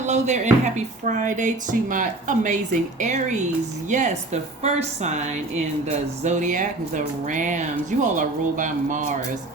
hello there, and happy Friday to my amazing Aries. Yes, the first sign in the Zodiac, the Rams. You all are ruled by Mars.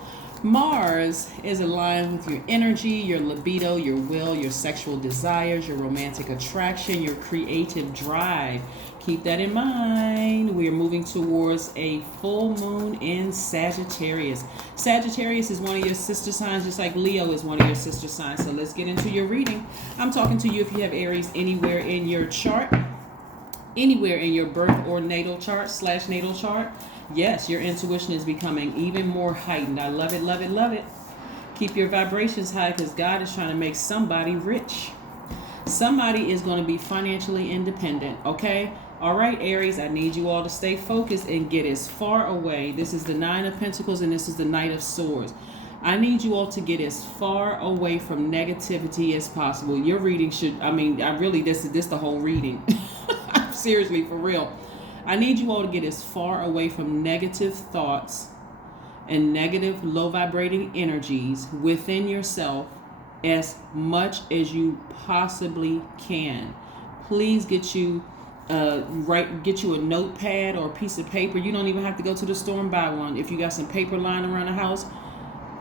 Mars is aligned with your energy, your libido, your will, your sexual desires, your romantic attraction, your creative drive. Keep that in mind. We are moving towards a full moon in Sagittarius. Sagittarius is one of your sister signs, just like Leo is one of your sister signs. So let's get into your reading. I'm talking to you if you have Aries anywhere in your chart, anywhere in your birth or natal chart / natal chart. Yes, your intuition is becoming even more heightened. I love it, love it, love it. Keep your vibrations high because God is trying to make somebody rich. Somebody is going to be financially independent, okay? All right, Aries, I need you all to stay focused and get as far away. This is the Nine of Pentacles and this is the Knight of Swords. I need you all to get as far away from negativity as possible. Your reading should, this is the whole reading. Seriously, for real. I need you all to get as far away from negative thoughts and negative low vibrating energies within yourself as much as you possibly can. Please get you get you a notepad or a piece of paper. You don't even have to go to the store and buy one. If you got some paper lying around the house,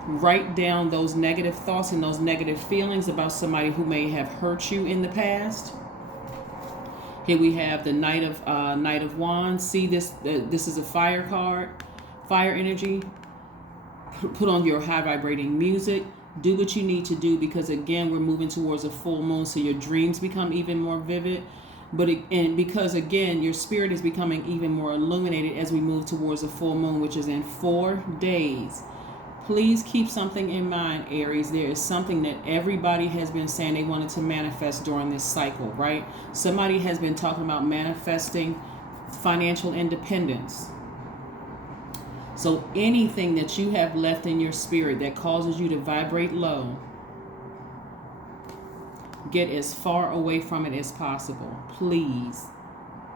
write down those negative thoughts and those negative feelings about somebody who may have hurt you in the past. Here we have the Knight of Wands. See this? This is a fire card, fire energy. Put on your high vibrating music. Do what you need to do because again, we're moving towards a full moon, so your dreams become even more vivid. Because again, your spirit is becoming even more illuminated as we move towards a full moon, which is in 4 days. Please keep something in mind, Aries. There is something that everybody has been saying they wanted to manifest during this cycle, right? Somebody has been talking about manifesting financial independence. So anything that you have left in your spirit that causes you to vibrate low, get as far away from it as possible, please,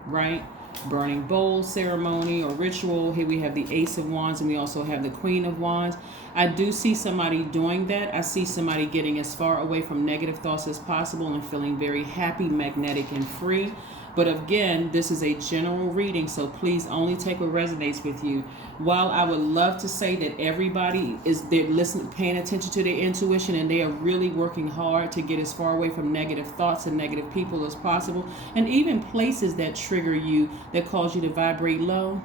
right? Burning bowl ceremony or ritual. Here we have the Ace of Wands and we also have the Queen of Wands. I do see somebody doing that. I see somebody getting as far away from negative thoughts as possible and feeling very happy, magnetic, and free. But again, this is a general reading, so please only take what resonates with you. While I would love to say that everybody they're listening, paying attention to their intuition, and they are really working hard to get as far away from negative thoughts and negative people as possible, and even places that trigger you, that cause you to vibrate low.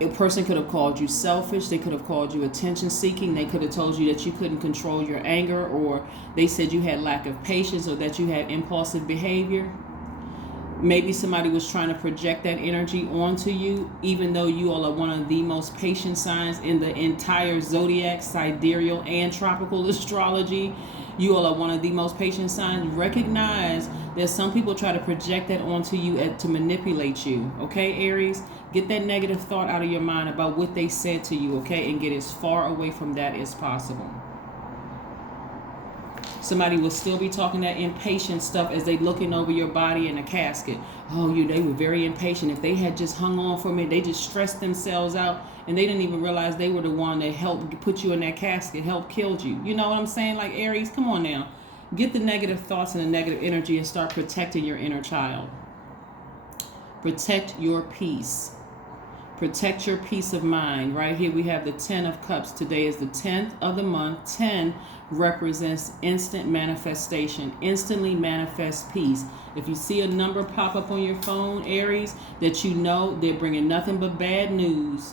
A person could have called you selfish. They could have called you attention seeking. They could have told you that you couldn't control your anger, or they said you had lack of patience, or that you had impulsive behavior. Maybe somebody was trying to project that energy onto you, even though you all are one of the most patient signs in the entire zodiac, sidereal, and tropical astrology. You all are one of the most patient signs. Recognize that some people try to project that onto you to manipulate you. Okay, Aries? Get that negative thought out of your mind about what they said to you, okay? And get as far away from that as possible. Somebody will still be talking that impatient stuff as they looking over your body in a casket. Oh, they were very impatient. If they had just hung on for me, they just stressed themselves out and they didn't even realize they were the one that helped put you in that casket, helped killed you. You know what I'm saying? Like, Aries, come on now. Get the negative thoughts and the negative energy and start protecting your inner child. Protect your peace. Protect your peace of mind. Right here we have the 10 of Cups. Today is the 10th of the month. 10 represents instant manifestation. Instantly manifest peace. If you see a number pop up on your phone, Aries, that you know they're bringing nothing but bad news,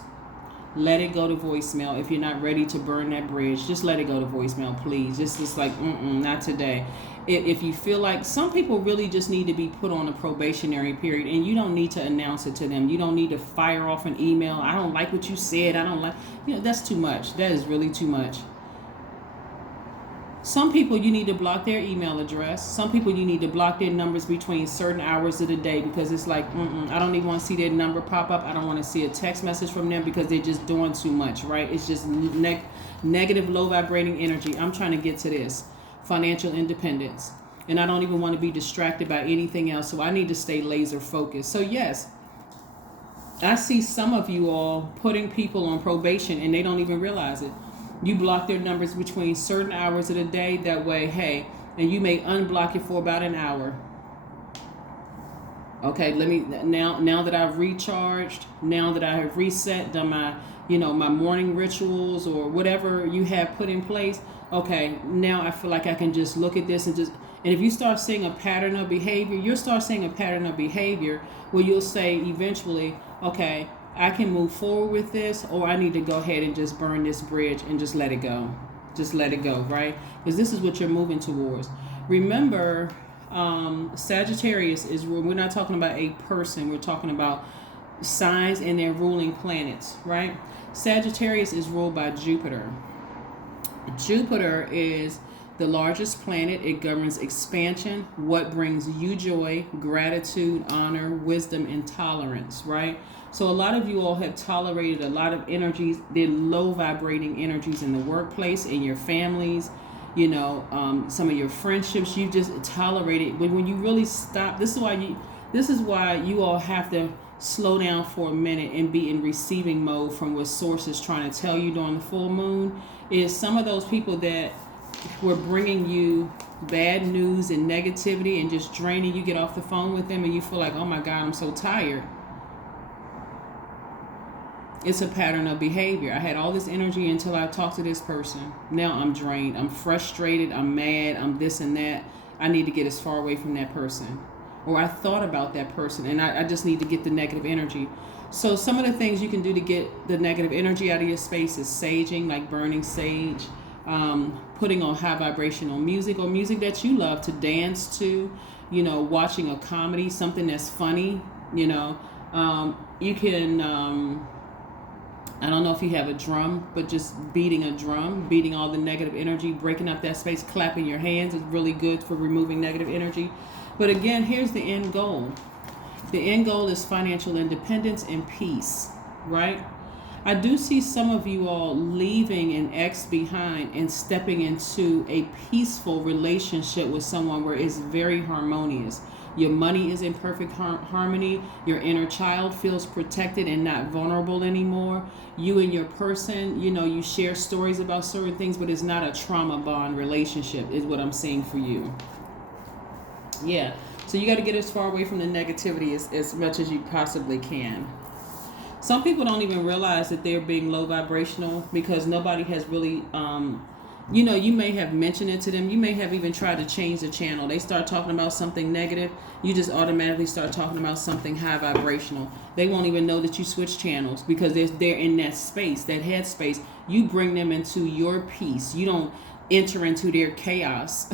let it go to voicemail. If you're not ready to burn that bridge, just let it go to voicemail, please. Just like, not today. If you feel like some people really just need to be put on a probationary period, and you don't need to announce it to them. You don't need to fire off an email. I don't like what you said. I don't like, that's too much. That is really too much. Some people you need to block their email address. Some people you need to block their numbers between certain hours of the day because it's like, I don't even want to see their number pop up. I don't want to see a text message from them because they're just doing too much, right? It's just negative, low vibrating energy. I'm trying to get to this. Financial independence. And I don't even want to be distracted by anything else. So I need to stay laser focused. So yes, I see some of you all putting people on probation and they don't even realize it. You block their numbers between certain hours of the day. That way, hey, and you may unblock it for about an hour. Okay, let me now that I've recharged, now that I have reset, done my my morning rituals or whatever you have put in place. Okay, now I feel like I can just look at this and if you start seeing a pattern of behavior, you'll start seeing a pattern of behavior where you'll say eventually, okay, I can move forward with this, or I need to go ahead and just burn this bridge and just let it go. Just let it go, right? Because this is what you're moving towards. Remember, Sagittarius is, we're not talking about a person, we're talking about signs and their ruling planets, right? Sagittarius is ruled by Jupiter. Jupiter is the largest planet. It governs expansion, what brings you joy, gratitude, honor, wisdom, and tolerance, right? So a lot of you all have tolerated a lot of energies, they're low vibrating energies in the workplace, in your families, some of your friendships. You just tolerated, but when you really stop, this is why you all have to slow down for a minute and be in receiving mode from what source is trying to tell you during the full moon. Is some of those people that were bringing you bad news and negativity and just draining you, get off the phone with them and you feel like, oh my God, I'm so tired. It's a pattern of behavior. I had all this energy until I talked to this person. Now I'm drained. I'm frustrated. I'm mad. I'm this and that. I need to get as far away from that person. Or I thought about that person and I just need to get the negative energy. So some of the things you can do to get the negative energy out of your space is saging, like burning sage, putting on high vibrational music or music that you love to dance to, watching a comedy, something that's funny, you can... I don't know if you have a drum, but just beating a drum, beating all the negative energy, breaking up that space, clapping your hands is really good for removing negative energy. But again, here's the end goal. The end goal is financial independence and peace, right? I do see some of you all leaving an ex behind and stepping into a peaceful relationship with someone where it's very harmonious. Your money is in perfect harmony. Your inner child feels protected and not vulnerable anymore. You and your person, you share stories about certain things, but it's not a trauma bond relationship is what I'm seeing for you. Yeah. So you got to get as far away from the negativity as much as you possibly can. Some people don't even realize that they're being low vibrational because nobody has really... you may have mentioned it to them. You may have even tried to change the channel. They start talking about something negative. You just automatically start talking about something high vibrational. They won't even know that you switch channels because they're in that space, that head space. You bring them into your peace. You don't enter into their chaos.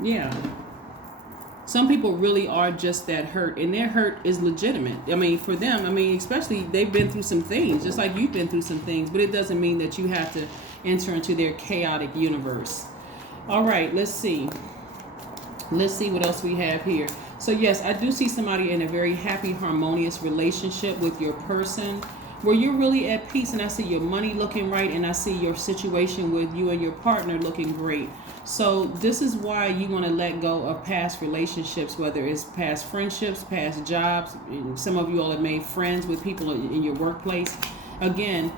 Yeah. Some people really are just that hurt, and their hurt is legitimate. I mean, for them, especially they've been through some things, just like you've been through some things, but it doesn't mean that you have to enter into their chaotic universe. All right, let's see. Let's see what else we have here. So yes, I do see somebody in a very happy, harmonious relationship with your person where you're really at peace, and I see your money looking right, and I see your situation with you and your partner looking great. So this is why you want to let go of past relationships, whether it's past friendships, past jobs. Some of you all have made friends with people in your workplace. Again,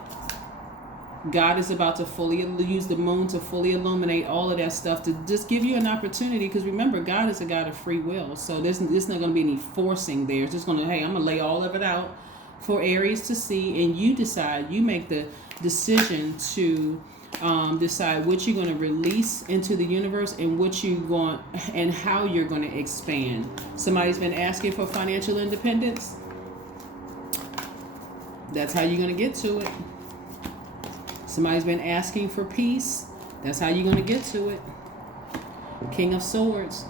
God is about to fully use the moon to fully illuminate all of that stuff to just give you an opportunity. Because remember, God is a God of free will. So there's not going to be any forcing there. It's just going to, hey, I'm going to lay all of it out for Aries to see. And you decide, you make the decision to decide what you're going to release into the universe and what you want and how you're going to expand. Somebody's been asking for financial independence. That's how you're going to get to it. Somebody's been asking for peace. That's how you're going to get to it. King of Swords.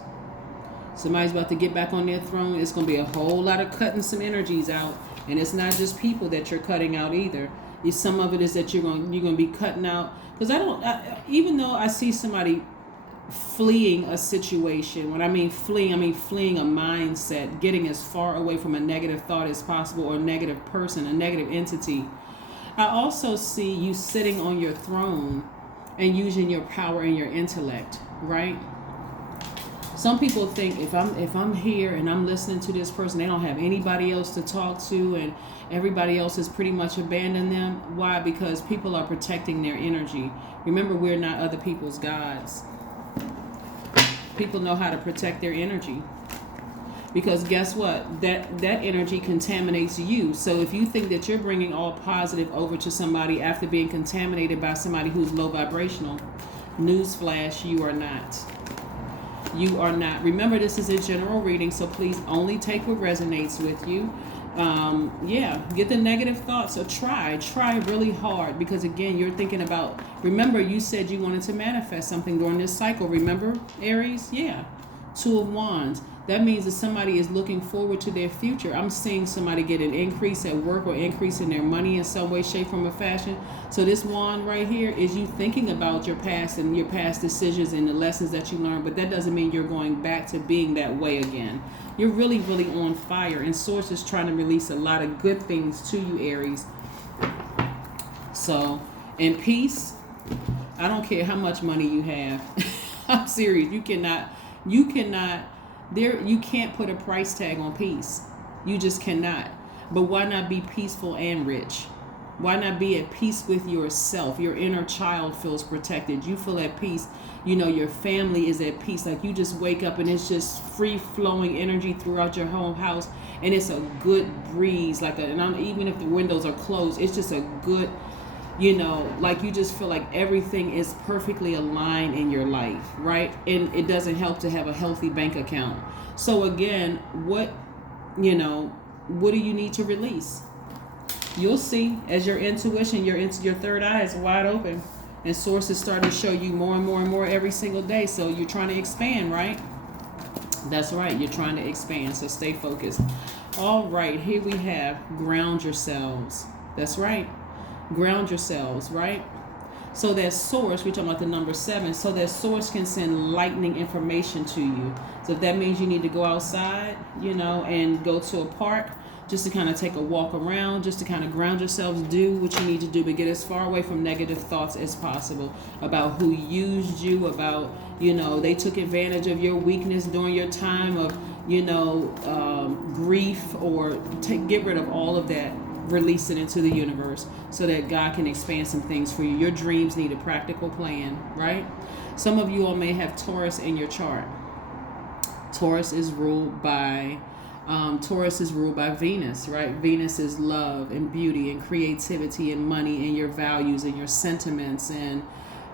Somebody's about to get back on their throne. It's going to be a whole lot of cutting some energies out. And it's not just people that you're cutting out either. Some of it is that you're going to be cutting out. Because even though I see somebody fleeing a situation, when I mean fleeing a mindset, getting as far away from a negative thought as possible, or a negative person, a negative entity. I also see you sitting on your throne and using your power and your intellect, right? Some people think if I'm here and I'm listening to this person, they don't have anybody else to talk to, and everybody else has pretty much abandoned them. Why? Because people are protecting their energy. Remember, we're not other people's gods. People know how to protect their energy. Because guess what? That energy contaminates you. So if you think that you're bringing all positive over to somebody after being contaminated by somebody who's low vibrational, newsflash, you are not. You are not. Remember, this is a general reading, so please only take what resonates with you. Get the negative thoughts, or try really hard, because again, you're thinking about, remember you said you wanted to manifest something during this cycle. Remember, Aries? Yeah. 2 of Wands. That means that somebody is looking forward to their future. I'm seeing somebody get an increase at work or increase in their money in some way, shape, form, or fashion. So this wand right here is you thinking about your past and your past decisions and the lessons that you learned, but that doesn't mean you're going back to being that way again. You're really, really on fire, and Source is trying to release a lot of good things to you, Aries. So, in peace, I don't care how much money you have. I'm serious. You can't put a price tag on peace. You just cannot. But why not be peaceful and rich? Why not be at peace with yourself? Your inner child feels protected. You feel at peace. Your family is at peace. Like, you just wake up and it's just free flowing energy throughout your home house, and it's a good breeze. Even if the windows are closed, it's just a good, like, you just feel like everything is perfectly aligned in your life, right? And it doesn't help to have a healthy bank account. So again, what do you need to release? You'll see as your intuition, your third eye is wide open, and Source is starting to show you more and more and more every single day. So you're trying to expand, right? That's right. You're trying to expand. So stay focused. All right. Here we have ground yourselves. That's right. Ground yourselves, right? So that Source, we're talking about the number 7, so that Source can send lightning information to you. So if that means you need to go outside, and go to a park, just to kind of take a walk around, just to kind of ground yourselves, do what you need to do, but get as far away from negative thoughts as possible about who used you, about, they took advantage of your weakness during your time of, grief, or get rid of all of that. Release it into the universe so that God can expand some things for you. Your dreams need a practical plan, right? Some of you all may have Taurus in your chart. Taurus is ruled by Venus, right? Venus is love and beauty and creativity and money and your values and your sentiments and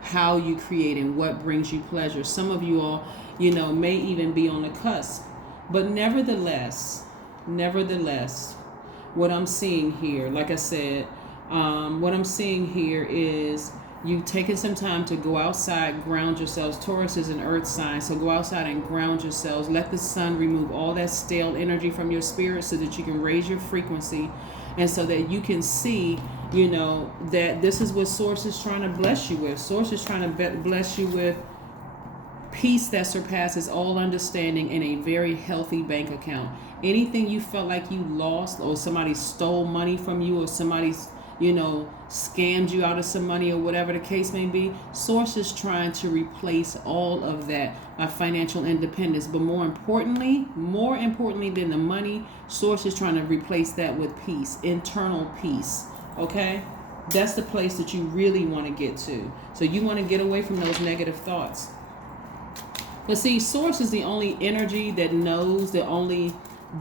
how you create and what brings you pleasure. Some of you all, may even be on the cusp. But nevertheless, what I'm seeing here, like I said, what I'm seeing here is you taking some time to go outside, ground yourselves. Taurus is an earth sign, so go outside and ground yourselves. Let the sun remove all that stale energy from your spirit so that you can raise your frequency, and so that you can see, that this is what Source is trying to bless you with. Source is trying to bless you with peace that surpasses all understanding in a very healthy bank account. Anything you felt like you lost, or somebody stole money from you, or somebody's, scammed you out of some money, or whatever the case may be, Source is trying to replace all of that by financial independence. But more importantly than the money, Source is trying to replace that with peace, internal peace. Okay? That's the place that you really want to get to. So you want to get away from those negative thoughts. But see, Source is the only energy that knows, the only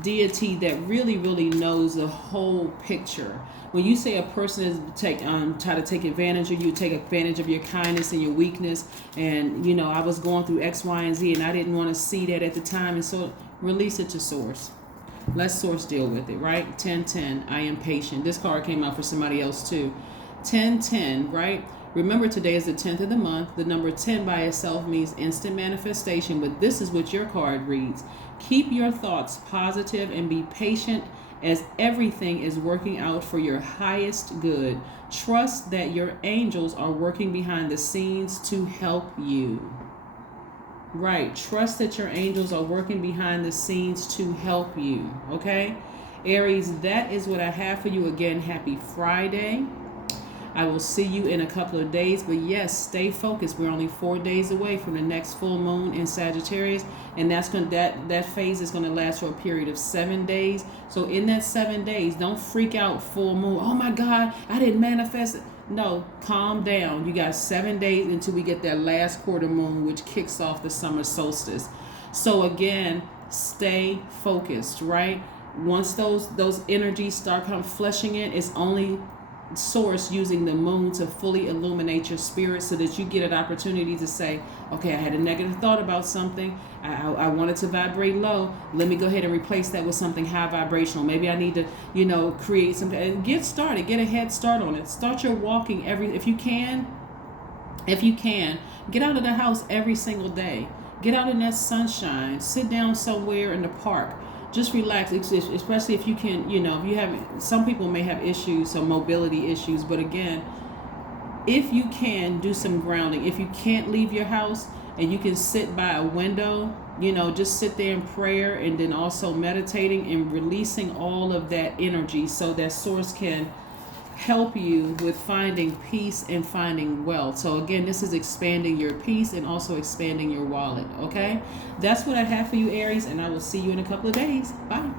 deity that really, really knows the whole picture. When you say a person is try to take advantage of you, take advantage of your kindness and your weakness, and I was going through X, Y, and Z, and I didn't want to see that at the time, and so release it to Source. Let Source deal with it, right? 1010, I am patient. This card came out for somebody else too. 1010, right? Remember, today is the 10th of the month. The number 10 by itself means instant manifestation, but this is what your card reads. Keep your thoughts positive and be patient, as everything is working out for your highest good. Trust that your angels are working behind the scenes to help you. Right. Trust that your angels are working behind the scenes to help you. Okay? Aries, that is what I have for you. Again, happy Friday. I will see you in a couple of days. But yes, stay focused. We're only 4 days away from the next full moon in Sagittarius, and that phase is going to last for a period of 7 days. So in that 7 days, don't freak out full moon. Oh my God, I didn't manifest it. No, calm down. You got 7 days until we get that last quarter moon, which kicks off the summer solstice. So again, stay focused, right? Once those energies start fleshing in, it's only source using the moon to fully illuminate your spirit so that you get an opportunity to say, okay, I had a negative thought about something. I wanted to vibrate low. Let me go ahead and replace that with something high vibrational. Maybe I need to, create something and get started, get a head start on it. Start your walking if you can, get out of the house every single day. Get out in that sunshine, sit down somewhere in the park. Just relax, especially if you can, if you have, some people may have issues, some mobility issues, but again, if you can do some grounding, if you can't leave your house and you can sit by a window, just sit there in prayer and then also meditating and releasing all of that energy so that source can help you with finding peace and finding wealth. So again, this is expanding your peace and also expanding your wallet. Okay, that's what I have for you, Aries, and I will see you in a couple of days. Bye.